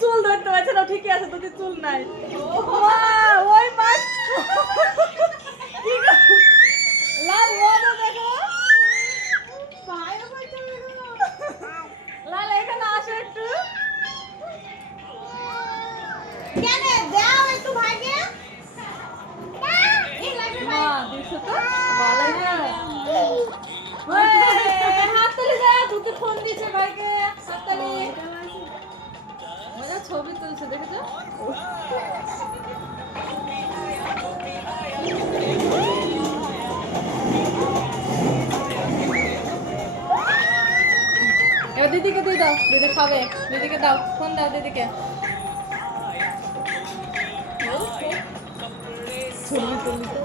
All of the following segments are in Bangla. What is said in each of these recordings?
চুল ধরতে পারছে না, ঠিকই আছে, তোদের চুল নাই। ওই মাছ লাল বড় দেখো, লাল এখানে আসো একটু। কেন দাও একটু ভাইকে, দেখছো তো ভালো না। হাততালি দে, তোকে ফোন দিয়েছে ভাইকে, হাততালি। মজা ছবি তুলছে দেখেছো? এবার দিদিকে দিয়ে দাও, দিদি খাবে, দিদিকে দাও, ফোন দাও দিদিকে। ছবি তুলছে।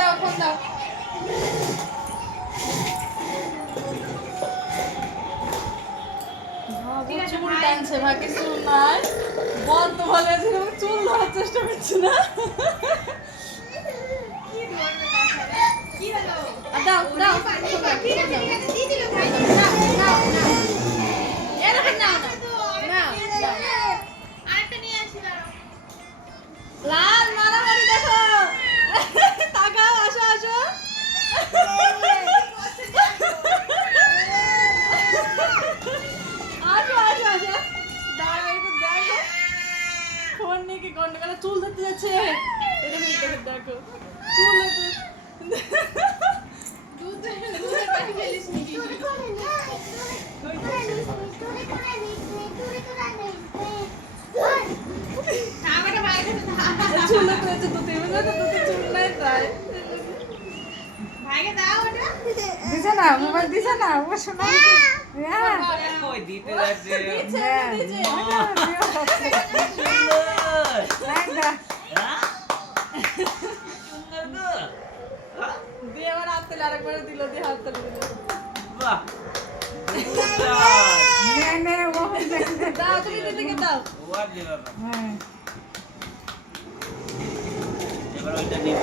দাও ফোন দাও। চুল টানছে, ভাগে চুল নাই, বল তো ভালো আছে, চুল ধরার চেষ্টা করছি না। দাও দাও লাল মারামারি দেখো, তাকাও, আসো আসো। আসো আসো আসো, দাঁড়াও একটু দেখো, ফোন নিয়ে কি গন্ডগোলে চুল ধরতে যাচ্ছে। দেখো চুল দিছে না, মোবাইল দিছে না, ও শোনা দিতে যাচ্ছে দিয়ে আবার হাত তালে আরেকবার দিল, দিয়ে হাত তালে দিল। দাও তুমি দিদিকে দাও। এবার ওইটা নিয়ে